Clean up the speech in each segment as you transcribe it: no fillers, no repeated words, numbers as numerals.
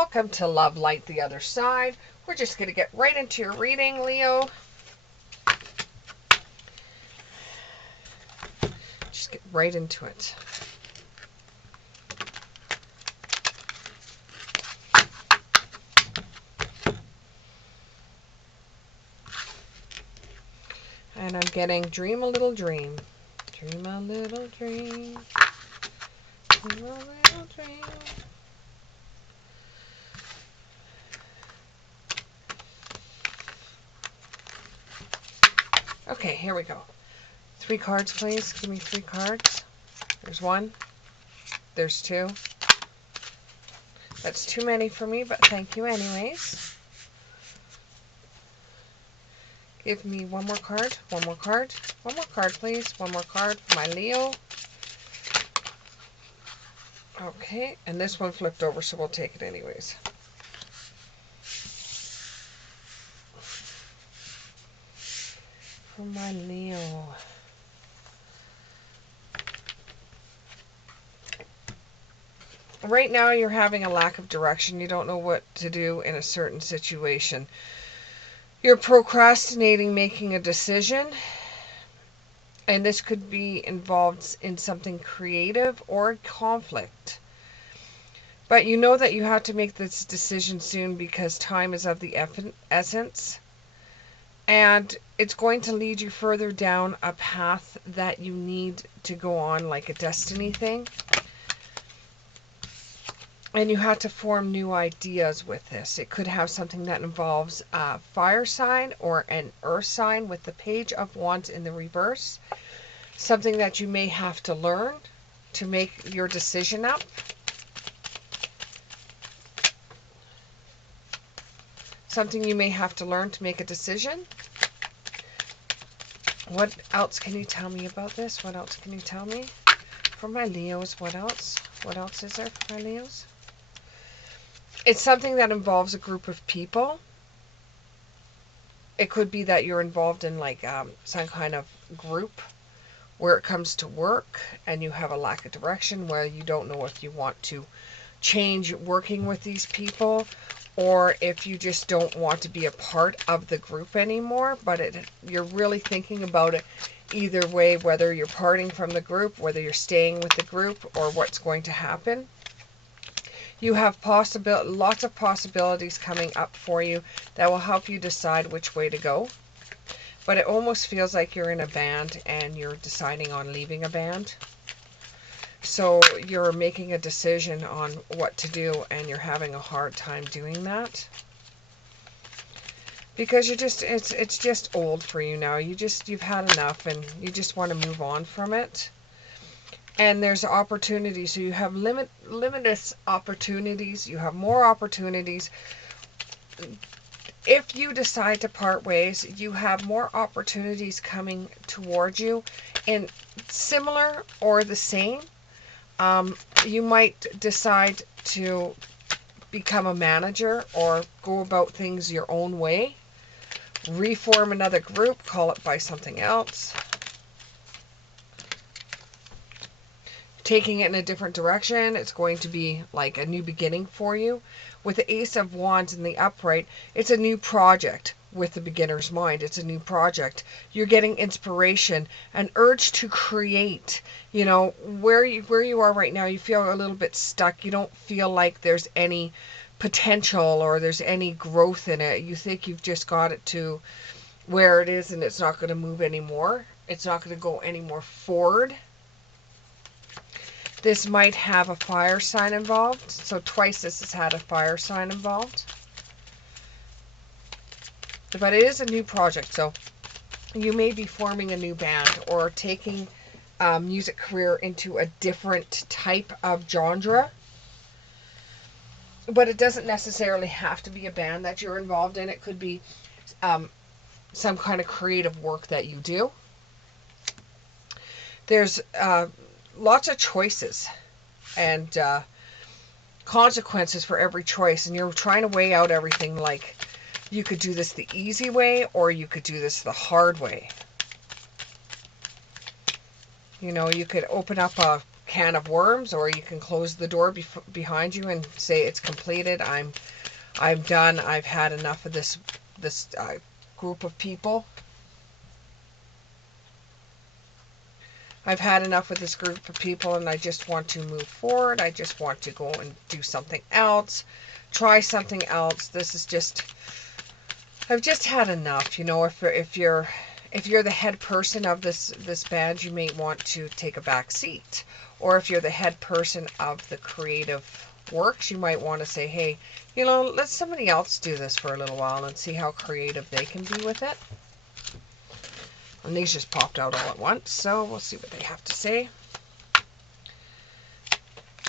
Welcome to Love Light the Other Side. We're just going to get right into your reading, Leo. Just get right into it. And I'm getting dream a little dream. Dream a little dream. Dream a little dream. Okay, here we go. 3 cards, please. Give me 3 cards. There's 1. There's 2. That's too many for me, but thank you anyways. Give me 1 more card. 1 more card. 1 more card, please. 1 more card for my Leo. Okay, and this one flipped over, so we'll take it anyways. For my Leo. Right now you're having a lack of direction. You don't know what to do in a certain situation. You're procrastinating making a decision. And this could be involved in something creative or conflict. But you know that you have to make this decision soon because time is of the essence. And it's going to lead you further down a path that you need to go on, like a destiny thing. And you have to form new ideas with this. It could have something that involves a fire sign or an earth sign with the Page of Wands in the reverse. Something that you may have to learn to make your decision up. Something you may have to learn to make a decision. What else can you tell me about this? What else can you tell me? For my Leos, what else? What else is there for my Leos? It's something that involves a group of people. It could be that you're involved in like some kind of group where it comes to work and you have a lack of direction, where you don't know if you want to change working with these people or if you just don't want to be a part of the group anymore, but you're really thinking about it either way, whether you're parting from the group, whether you're staying with the group, or what's going to happen. You have lots of possibilities coming up for you that will help you decide which way to go. But it almost feels like you're in a band and you're deciding on leaving a band. So you're making a decision on what to do and you're having a hard time doing that. Because it's just old for you now. You've had enough and you just want to move on from it. And there's opportunities. So you have limitless opportunities. You have more opportunities. If you decide to part ways, you have more opportunities coming towards you in similar or the same. You might decide to become a manager or go about things your own way. Reform another group, call it by something else. Taking it in a different direction, it's going to be like a new beginning for you. With the Ace of Wands in the upright, it's a new project. With the beginner's mind, it's a new project. You're getting inspiration, an urge to create. You know, where you are right now, you feel a little bit stuck. You don't feel like there's any potential or there's any growth in it. You think you've just got it to where it is and it's not going to move anymore. It's not going to go any more forward. This might have a fire sign involved. So twice this has had a fire sign involved. But it is a new project, so you may be forming a new band or taking a music career into a different type of genre. But it doesn't necessarily have to be a band that you're involved in. It could be some kind of creative work that you do. There's lots of choices and consequences for every choice, and you're trying to weigh out everything, like you could do this the easy way or you could do this the hard way. You know, you could open up a can of worms, or you can close the door behind you and say it's completed. I'm done. I've had enough of this group of people. I've had enough with this group of people, and I just want to move forward. I just want to go and do something else, try something else. This is just, I've just had enough. You know, if you're the head person of this band, you may want to take a back seat. Or if you're the head person of the creative works, you might want to say, hey, you know, let somebody else do this for a little while and see how creative they can be with it. And these just popped out all at once, so we'll see what they have to say.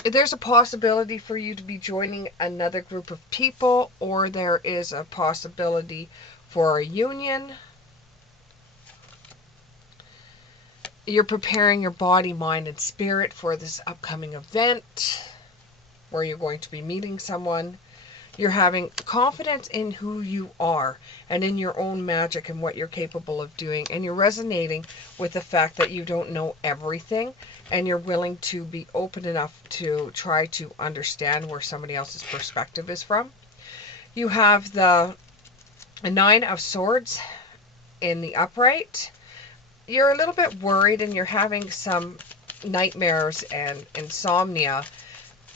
There's a possibility for you to be joining another group of people, or there is a possibility for a union. You're preparing your body, mind, and spirit for this upcoming event where you're going to be meeting someone. You're having confidence in who you are and in your own magic and what you're capable of doing. And you're resonating with the fact that you don't know everything, and you're willing to be open enough to try to understand where somebody else's perspective is from. You have the Nine of Swords in the upright. You're a little bit worried, and you're having some nightmares and insomnia.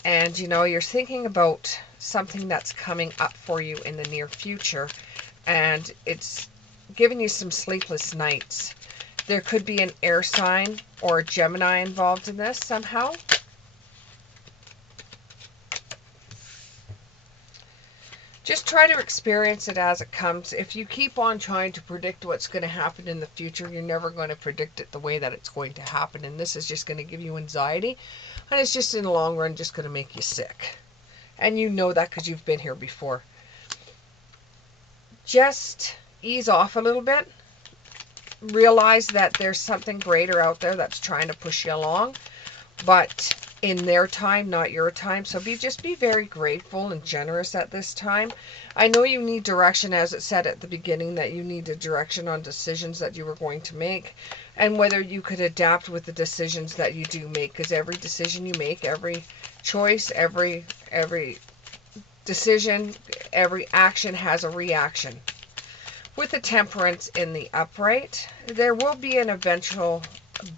And, you know, you're thinking about something that's coming up for you in the near future, and it's giving you some sleepless nights. There could be an air sign or a Gemini involved in this somehow. Just try to experience it as it comes. If you keep on trying to predict what's going to happen in the future, you're never going to predict it the way that it's going to happen. And this is just going to give you anxiety. And it's just in the long run just going to make you sick. And you know that because you've been here before. Just ease off a little bit. Realize that there's something greater out there that's trying to push you along. But in their time, not your time. So just be very grateful and generous at this time. I know you need direction, as it said at the beginning, that you need a direction on decisions that you were going to make, and whether you could adapt with the decisions that you do make, because every decision you make, every choice, every decision, every action has a reaction. With the Temperance in the upright, there will be an eventual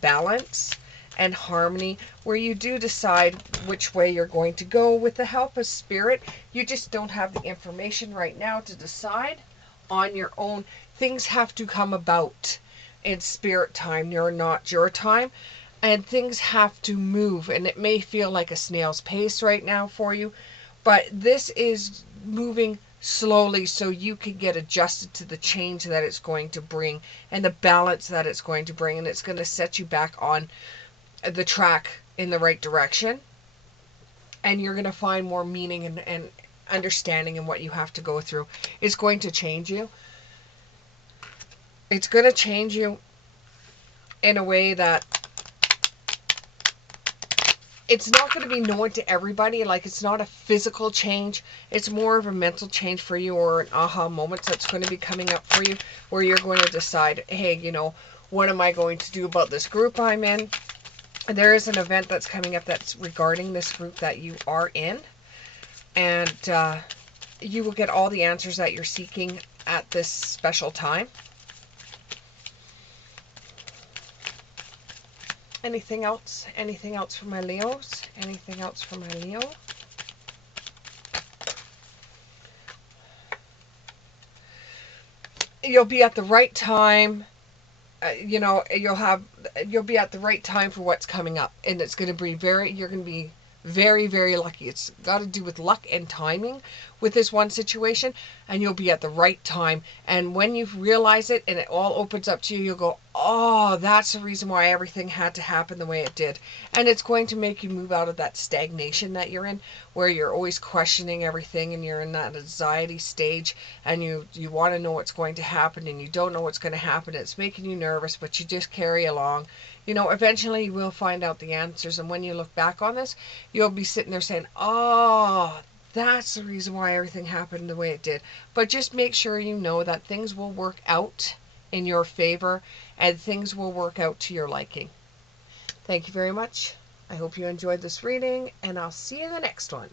balance and harmony where you do decide which way you're going to go with the help of spirit. You just don't have the information right now to decide on your own. Things have to come about in spirit time. You're not your time, and things have to move, and it may feel like a snail's pace right now for you, but this is moving slowly so you can get adjusted to the change that it's going to bring and the balance that it's going to bring, and it's going to set you back on the track in the right direction, and you're going to find more meaning and understanding in what you have to go through. It's going to change you. It's going to change you in a way that it's not going to be known to everybody. Like, it's not a physical change. It's more of a mental change for you, or an aha moment that's going to be coming up for you, where you're going to decide, hey, you know, what am I going to do about this group I'm in? There is an event that's coming up that's regarding this group that you are in, and you will get all the answers that you're seeking at this special time. Anything else? Anything else for my Leos? Anything else for my Leo? You'll be at the right time. You know, you'll be at the right time for what's coming up, and it's going to be you're going to be very, very lucky. It's got to do with luck and timing with this one situation, and you'll be at the right time. And when you realize it and it all opens up to you, you'll go, oh, that's the reason why everything had to happen the way it did. And it's going to make you move out of that stagnation that you're in, where you're always questioning everything, and you're in that anxiety stage, and you want to know what's going to happen, and you don't know what's going to happen. It's making you nervous, but you just carry along. You know, eventually you will find out the answers, and when you look back on this, you'll be sitting there saying, oh, that's the reason why everything happened the way it did. But just make sure you know that things will work out in your favor, and things will work out to your liking. Thank you very much. I hope you enjoyed this reading, and I'll see you in the next one.